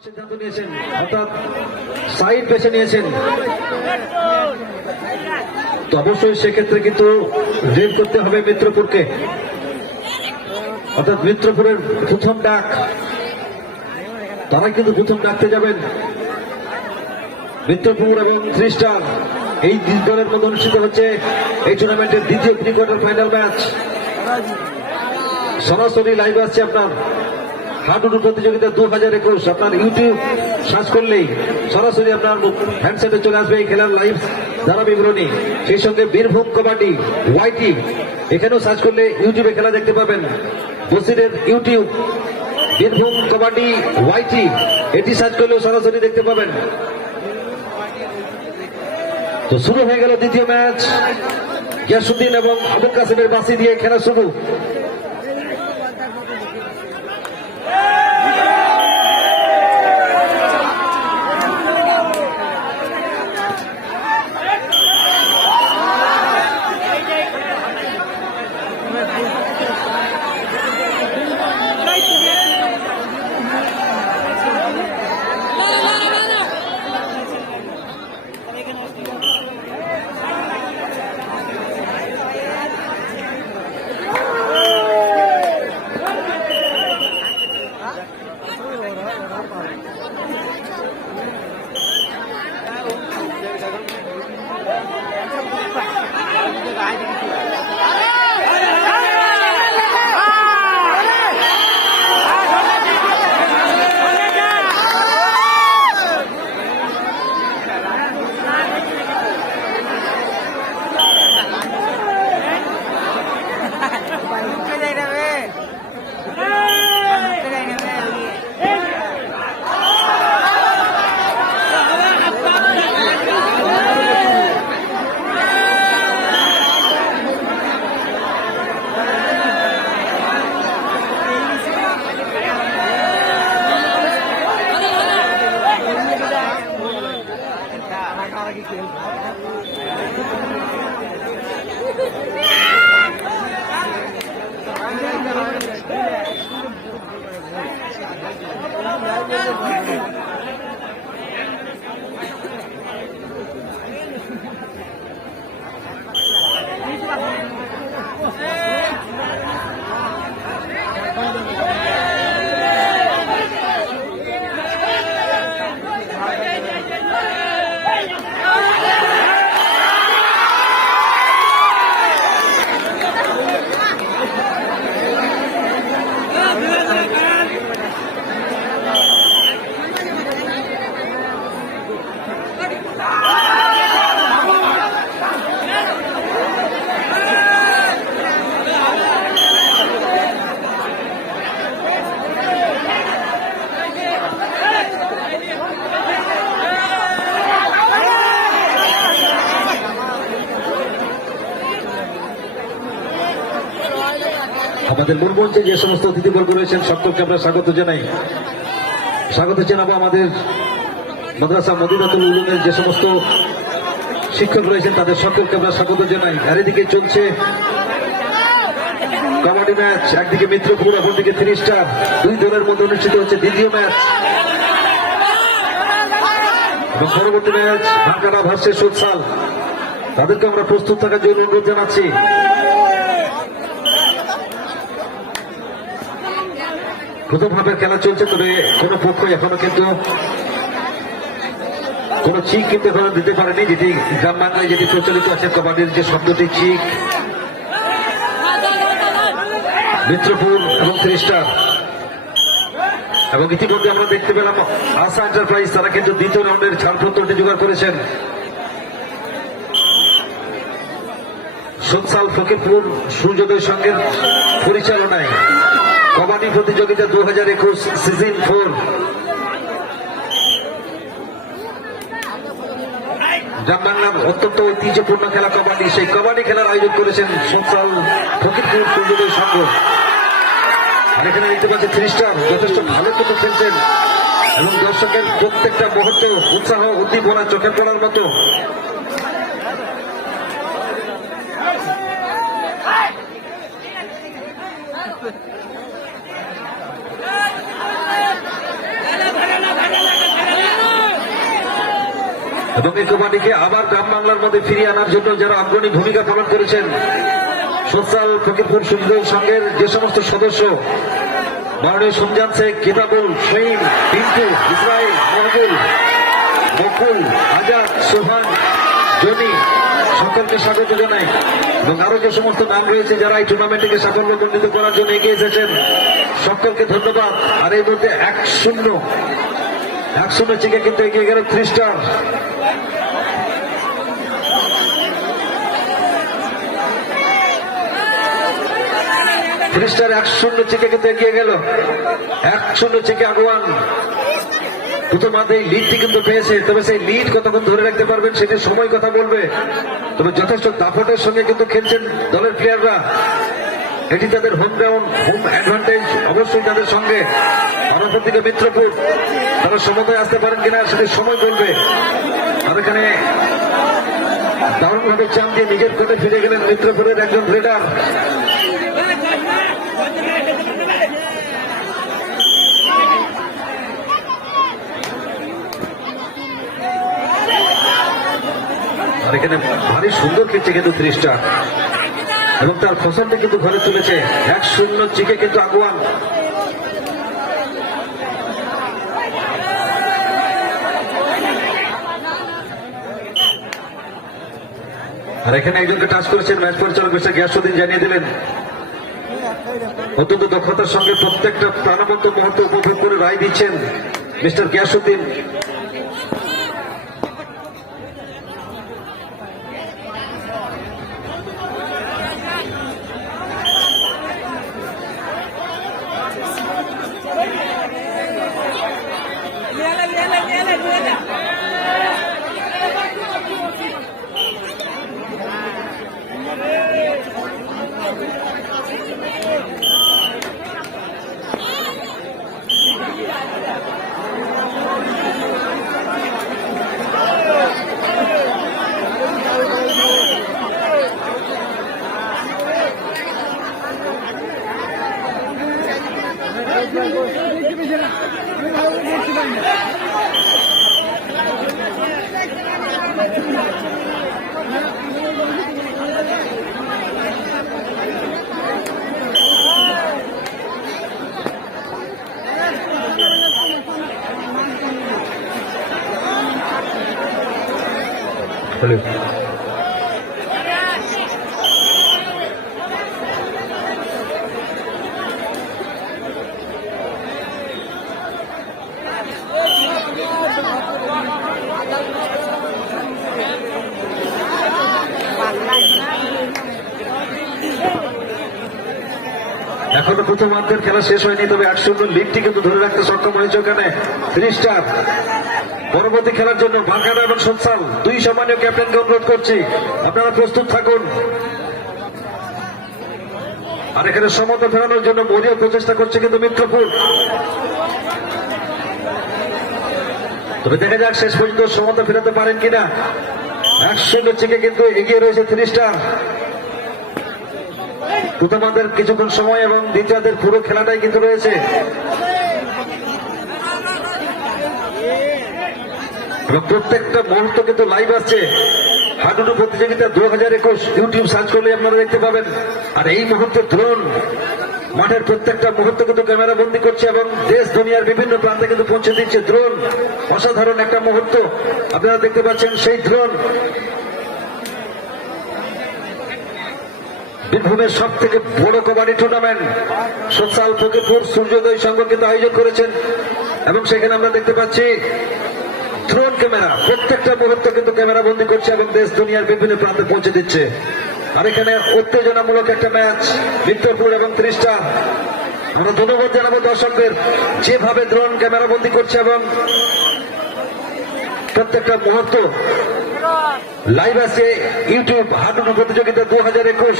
সিদ্ধান্ত নিয়েছেন, অর্থাৎ সাইড বেছে নিয়েছেন, তো অবশ্যই সেক্ষেত্রে কিন্তু রেড করতে হবে মিত্রপুরকে, অর্থাৎ মিত্রপুরের প্রথম ডাক, তারা কিন্তু প্রথম ডাকতে যাবেন। মিত্রপুর এবং 3 স্টার এই দলের মধ্যে অনুষ্ঠিত হচ্ছে এই টুর্নামেন্টের দ্বিতীয় প্রি কোয়ার্টার ফাইনাল ম্যাচ। সরাসরি লাইভ আসছে আপনার হাডুডু প্রতিযোগিতা 2021, আপনার ইউটিউব সার্চ করলেই সরাসরি আপনার হ্যান্ডসেটে চলে আসবে এই খেলার লাইভ ধারা বিবরণী। সেই সঙ্গে বীরভূম কবাডি ওয়াইটি, এখানেও সার্চ করলে ইউটিউবে খেলা দেখতে পাবেন। বসিরের ইউটিউব বীরভূম কবাডি ওয়াইটি, এটি সার্চ করলেও সরাসরি দেখতে পাবেন। তো শুরু হয়ে গেল দ্বিতীয় ম্যাচ, গিয়াসউদ্দিন এবং আবুল কাসেমের বাসি দিয়ে খেলা শুরু। আমাদের মূল মঞ্চে যে সমস্ত অতিথিবর্গ রয়েছেন সকলকে আমরা স্বাগত জানাই। স্বাগত জানাবো আমাদের মাদ্রাসা মদিনাতুল উলুমের যে সমস্ত শিক্ষক রয়েছেন তাদের সকলকে আমরা স্বাগত জানাই। আর এদিকে চলছে কাবাডি ম্যাচ, একদিকে মিত্রপুর অপরদিকে 3 স্টার, দুই দলের মধ্যে অনুষ্ঠিত হচ্ছে দ্বিতীয় ম্যাচ। এবং পরবর্তী ম্যাচ ভাঙ্গাড়া ভার্সেস সুৎসাল, তাদেরকে আমরা প্রস্তুত থাকার জন্য অনুরোধ জানাচ্ছি। প্রথম ভাবে খেলা চলছে, তবে কোন পক্ষ এখনো কিন্তু কোন চিক কিন্তু এখনো দিতে পারেনি, যেটি গ্রাম বাংলায় যেটি প্রচলিত আছে কবাডির যে শব্দটি চিক। মিত্রপুর এবং 3 স্টার, এবং ইতিমধ্যে আমরা দেখতে পেলাম আশা এন্টারপ্রাইজ, তারা কিন্তু দ্বিতীয় রাউন্ডের ছাড়পত্রটি জোগাড় করেছেন। সুৎসাল ফকিরপুর সূর্যোদয় সংঘের পরিচালনায় কবাডি প্রতিযোগিতা 2021 সিজন 4 গ্রাম বাংলার অত্যন্ত ঐতিহ্যপূর্ণ খেলা কবাডি, সেই কবাডি খেলার আয়োজন করেছেন সুৎসাল ফকিরপুর সূর্যোদয় সংঘ। আর এখানে দেখতে পাচ্ছি 3 স্টার যথেষ্ট ভালো কিন্তু খেলছেন, এবং দর্শকের প্রত্যেকটা মুহূর্তে উৎসাহ উদ্দীপনা চোখে পড়ার মতো। এবং এই কবাডিকে আবার গ্রাম বাংলার মধ্যে ফিরিয়ে আনার জন্য যারা অগ্রণী ভূমিকা পালন করেছেন, সোশ্যাল ফকিরপুর সুযোগ সংঘের যে সমস্ত সদস্য, মাননীয় সুমজান শেখ, কিতাবুল, শহীদ, পিন্টু, ইসরাইল, মহবুল, বকুল, আজাদ, সোহান, জনি, সকলকে স্বাগত জানাই। এবং আরো যে সমস্ত নাম রয়েছে যারা এই টুর্নামেন্টকে সাফল্যমণ্ডিত করার জন্য এগিয়ে এসেছেন, সকলকে ধন্যবাদ। আর এই মধ্যে 1-0 চিকে কিন্তু এগিয়ে গেল 3 স্টার। খ্রিস্টার 1-0 চিকে কিন্তু এগিয়ে গেল, 1-0 চিকে আগুয়ান। প্রথমার্ধে এই লিডটি কিন্তু পেয়েছে, তবে সেই লিড কতক্ষণ ধরে রাখতে পারবেন সেটি সময় কথা বলবে। তবে যথেষ্ট দাপটের সঙ্গে কিন্তু খেলছেন দলের প্লেয়াররা, এটি তাদের হোম গ্রাউন্ড, হোম অ্যাডভান্টেজ অবশ্যই তাদের সঙ্গে। আর অপরদিকে মিত্রপুর, তারা সমতায় আসতে পারেন কিনা সেটি সময় বলবে। আর এখানে দারুণভাবে চাপ দিয়ে নিজের কোর্টে ফিরে গেলেন মিত্রপুরের একজন রেডার। আর এখানে ভারী সুন্দর খেলছে কিন্তু 3 স্টার, এবং তার ফসলটা কিন্তু ঘরে তুলেছে। 1-0 চিকে কিন্তু আগুয়ান। আর এখানে একজনকে টাচ করেছেন ম্যাচ পরিচালক মিস্টার গিয়াসউদ্দিন, জানিয়ে দিলেন অত্যন্ত দক্ষতার সঙ্গে প্রত্যেকটা প্রাণবন্ত মুহূর্ত উপভোগ করে রায় দিচ্ছেন মিস্টার গিয়াসউদ্দিন। এখনো প্রথমার্ধের খেলা শেষ হয়নি, তবে 1-0 লিডটি কিন্তু ধরে রাখতে সক্ষম হয়েছে ওখানে 3 স্টার। পরবর্তী খেলার জন্য বাঁকাড়া এবং সোশ্যাল দুই সম্মানীয় ক্যাপ্টেনকে অনুরোধ করছি, আপনারা প্রস্তুত থাকুন। আর এখানে সমতা ফেরানোর জন্য মরিয়া প্রচেষ্টা করছে কিন্তু মিত্রপুর। তবে দেখা যাক শেষ পর্যন্ত সমতা ফেরাতে পারেন কিনা। 1-0 চিকে কিন্তু এগিয়ে রয়েছে 3 স্টার। প্রথমার্ধের কিছুক্ষণ সময় এবং দ্বিতীয়ার্ধের পুরো খেলাটাই কিন্তু রয়েছে। এবং প্রত্যেকটা মুহূর্ত কিন্তু লাইভ আসছে। হাডুডু প্রতিযোগিতা 2021 ইউটিউব সার্চ করলে আপনারা দেখতে পাবেন। আর এই মুহূর্তে দ্রোণ মাঠের প্রত্যেকটা মুহূর্ত কিন্তু ক্যামেরা বন্দি করছে এবং দেশ দুনিয়ার বিভিন্ন প্রান্তে কিন্তু পৌঁছে দিচ্ছে দ্রোণ। অসাধারণ একটা মুহূর্ত আপনারা দেখতে পাচ্ছেন, সেই দ্রোণ বীরভূমের সব থেকে বড় কবাডি টুর্নামেন্ট সোশ্যাল ফকিরপুর সূর্যোদয় সংঘ কিন্তু আয়োজন করেছেন। এবং সেখানে আমরা দেখতে পাচ্ছি ড্রোন ক্যামেরা প্রত্যেকটা মুহূর্ত কিন্তু ক্যামেরা বন্দি করছে এবং দেশ দুনিয়ার বিভিন্ন প্রান্তে পৌঁছে দিচ্ছে। আর এখানে উত্তেজনামূলক একটা ম্যাচ মিত্রপুর এবং 3 স্টার। আমরা ধন্যবাদ জানাবো দর্শকদের, যেভাবে ড্রোন ক্যামেরা বন্দি করছে এবং প্রত্যেকটা মুহূর্ত লাইভ আছে ইউটিউব হাডুডু প্রতিযোগিতা 2021।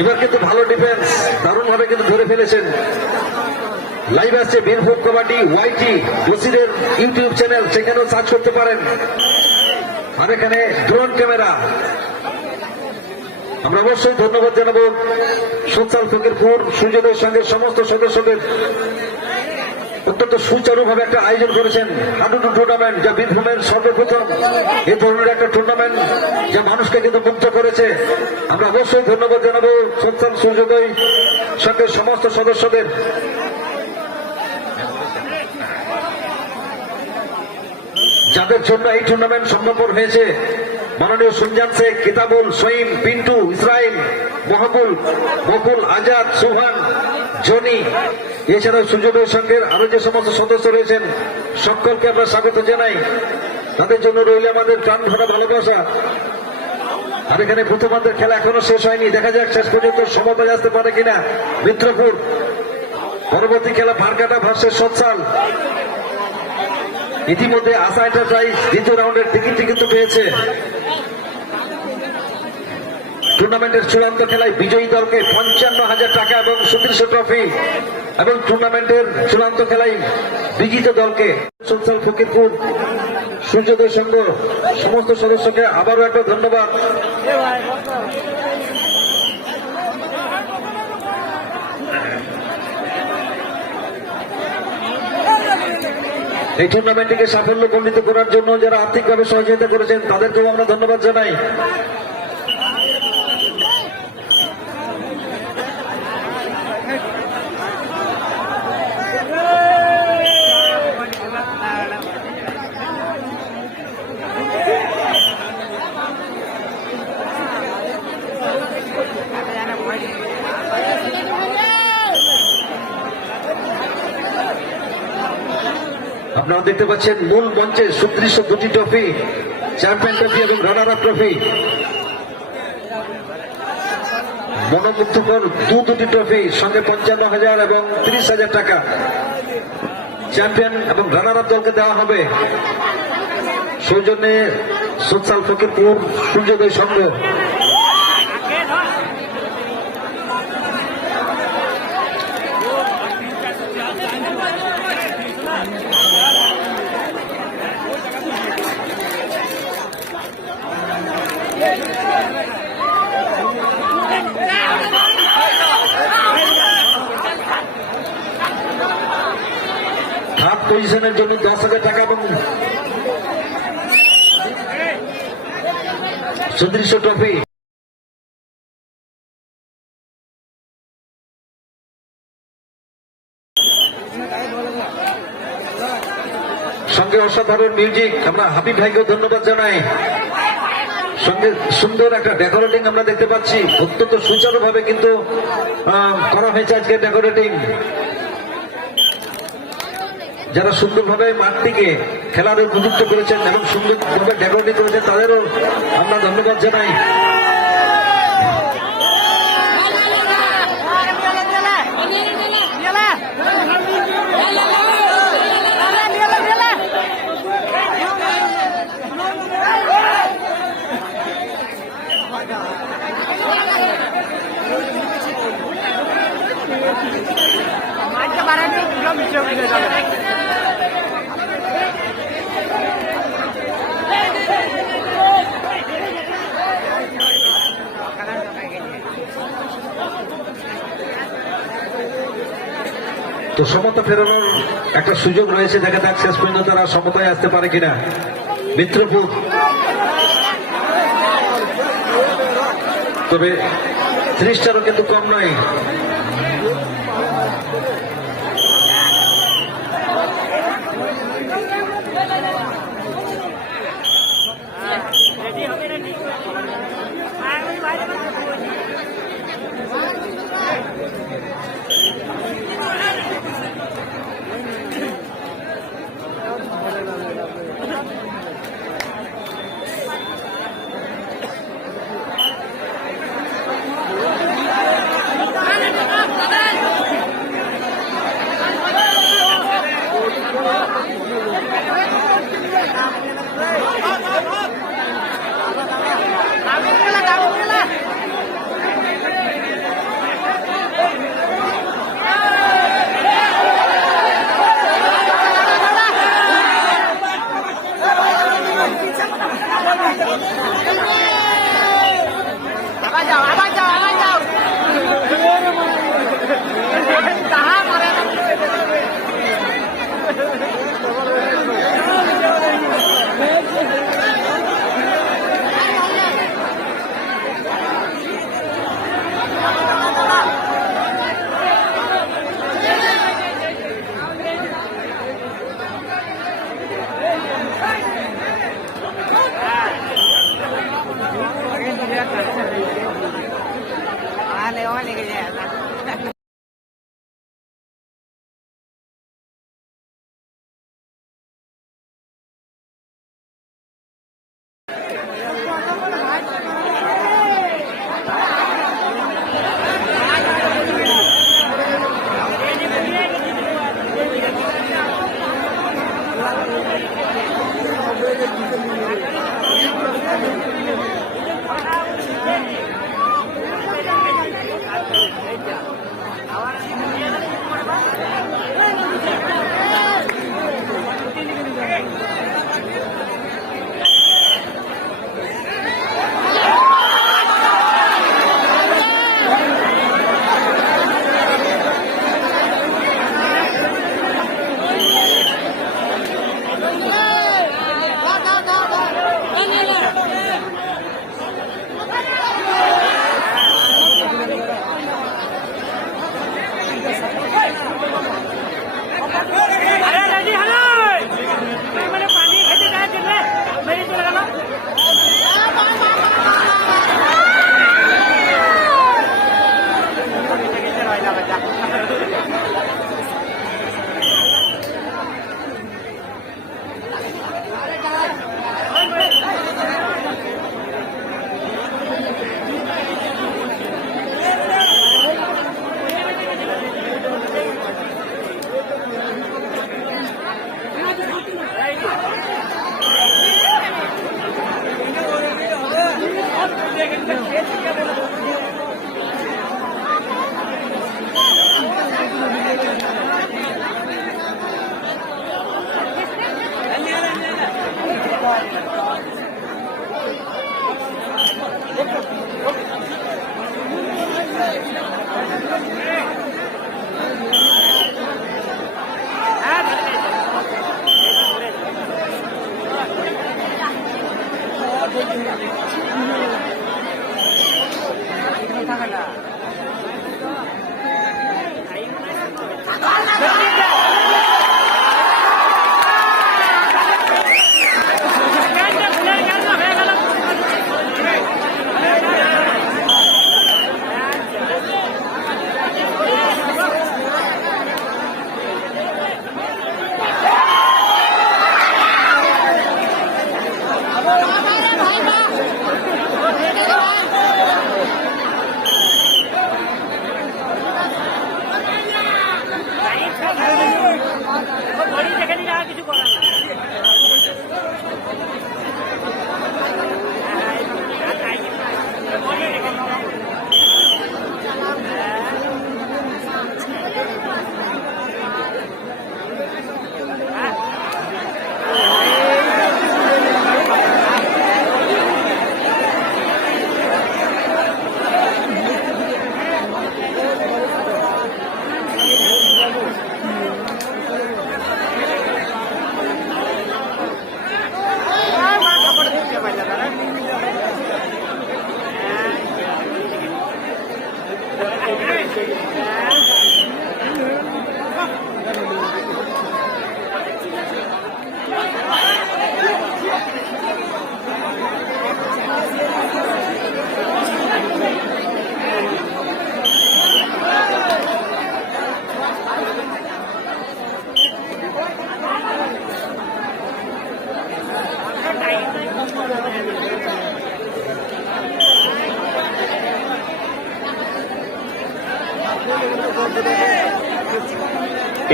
এবার কিন্তু ভালো ডিফেন্স, দারুণ ভাবে কিন্তু ধরে ফেলেছেন। লাইভ আছে বীরভূম কবাডি ওয়াইটি বসিরের ইউটিউব চ্যানেল, সেখানেও সার্চ করতে পারেন। আর এখানে ড্রোন ক্যামেরা। আমরা অবশ্যই ধন্যবাদ জানাবো সোশ্যাল ফকিরপুর সূর্যোদয় সংঘের সমস্ত সদস্যদের। অত্যন্ত সুচারুভাবে একটা আয়োজন করেছেন হাডুডু টুর্নামেন্ট, যা বীরভূমের সর্বপ্রথম এই ধরনের একটা টুর্নামেন্ট, যা মানুষকে কিন্তু মুগ্ধ করেছে। আমরা অবশ্যই ধন্যবাদ জানাবো সন্তান সূর্যোদয় সংঘের সমস্ত সদস্যদের। যাদের জন্য এই টুর্নামেন্ট সম্ভবপর হয়েছে, মাননীয় সুনজান শেখ, কিতাবুল, সঈম, পিন্টু, ইসরাইল, মহাবুল, বকুল, আজাদ, সুহান, জনি, এছাড়াও সূর্যোদয় সংঘের আরো যে সমস্ত সদস্য রয়েছেন সকলকে আমরা স্বাগত জানাই। তাদের জন্য রইল আমাদের প্রাণ ভরা ভালোবাসা। আর এখানে প্রথমার্ধের খেলা এখনো শেষ হয়নি, দেখা যাক শেষ পর্যন্ত সমতায় আসতে পারে কিনা মিত্রপুর। পরবর্তী খেলা ভারকাটা ভার্সেস সৎসাল। ইতিমধ্যে আশা এন্টারপ্রাইজ দ্বিতীয় রাউন্ডের টিকিট কিন্তু পেয়েছে। টুর্নামেন্টের চূড়ান্ত খেলায় বিজয়ী দলকে ৫৫,০০০ টাকা এবং সুদৃশ্য ট্রফি, এবং টুর্নামেন্টের চূড়ান্ত খেলায় বিজিত দলকে সৎসাল ফকিরপুর সূর্যোদয় সংঘ সমস্ত সদস্যকে আবারও একটা ধন্যবাদ। এই টুর্নামেন্টটিকে সাফল্যমণ্ডিত করার জন্য যারা আর্থিকভাবে সহযোগিতা করেছেন তাদেরকেও আমরা ধন্যবাদ জানাই। আপনারা দেখতে পাচ্ছেন মূল মঞ্চে সুদৃশ্য দুটি ট্রফি, চ্যাম্পিয়ন ট্রফি এবং রানার আপ ট্রফি, মনোমুগ্ধকর দুটি ট্রফি, সঙ্গে ৫৫,০০০ এবং ৩০,০০০ টাকা চ্যাম্পিয়ন এবং রানার আপ দলকে দেওয়া হবে। সৌজন্যে সৎসাল ফকিরপুর সূর্যোদয় সংঘ। থার্ড পজিশনের জন্য ১০,০০০ টাকা এবং সুদৃশ্য ট্রফি। সঙ্গে অসাধারণ মিউজিক, আমরা হাবিব ভাইকেও ধন্যবাদ জানাই। সঙ্গে সুন্দর একটা ডেকোরেটিং আমরা দেখতে পাচ্ছি, অত্যন্ত সুচারুভাবে কিন্তু করা হয়েছে আজকে ডেকোরেটিং। যারা সুন্দরভাবে মাঠটিকে খেলার উপযুক্ত করেছেন এবং সুন্দরভাবে ডেকোরেটিং করেছেন তাদেরও আমরা ধন্যবাদ জানাই। তো সমতা ফেরানোর একটা সুযোগ রয়েছে, দেখা যাক শেষ পর্যন্ত তারা সমতায় আসতে পারে কিনা মিত্রপুর। তবে ৩০টারও কিন্তু কম নয়।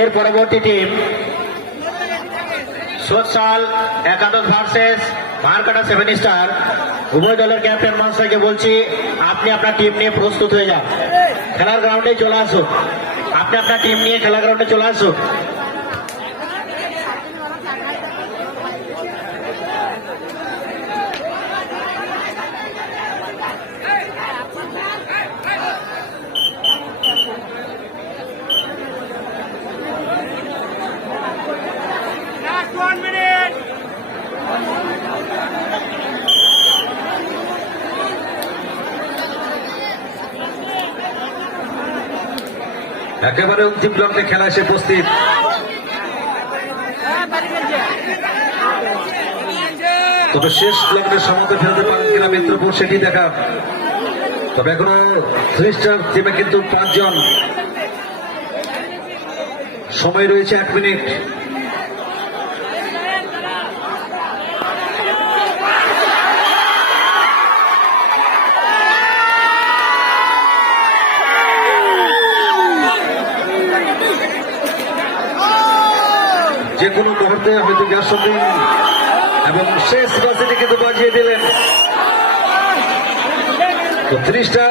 এর পরবর্তী টিম সোশ্যাল একাদশ ভার্সেস মারকাটা 7 স্টার। উভয় দলের ক্যাপ্টেন মহাশয়কে বলছি, আপনি আপনার টিম নিয়ে প্রস্তুত হয়ে যান, খেলার গ্রাউন্ডে চলে আসুন। আপনি আপনার টিম নিয়ে খেলার গ্রাউন্ডে চলে আসুন। একেবারে অন্তিম লগ্নে খেলা এসে উপস্থিত। তবে শেষ লগ্নের সমাপ্তি ফেলতে পারেন কিনা মিত্রপুর সেটি দেখা। তবে এখনো 3 স্টার টিমে কিন্তু 5 জন, সময় রয়েছে 1 মিনিট। যে কোনো মুহূর্তে হয়তো গ্যাসুদ্দিন এবং শেষ বাসিটি কিন্তু বাজিয়ে দিলেন। তো 30টা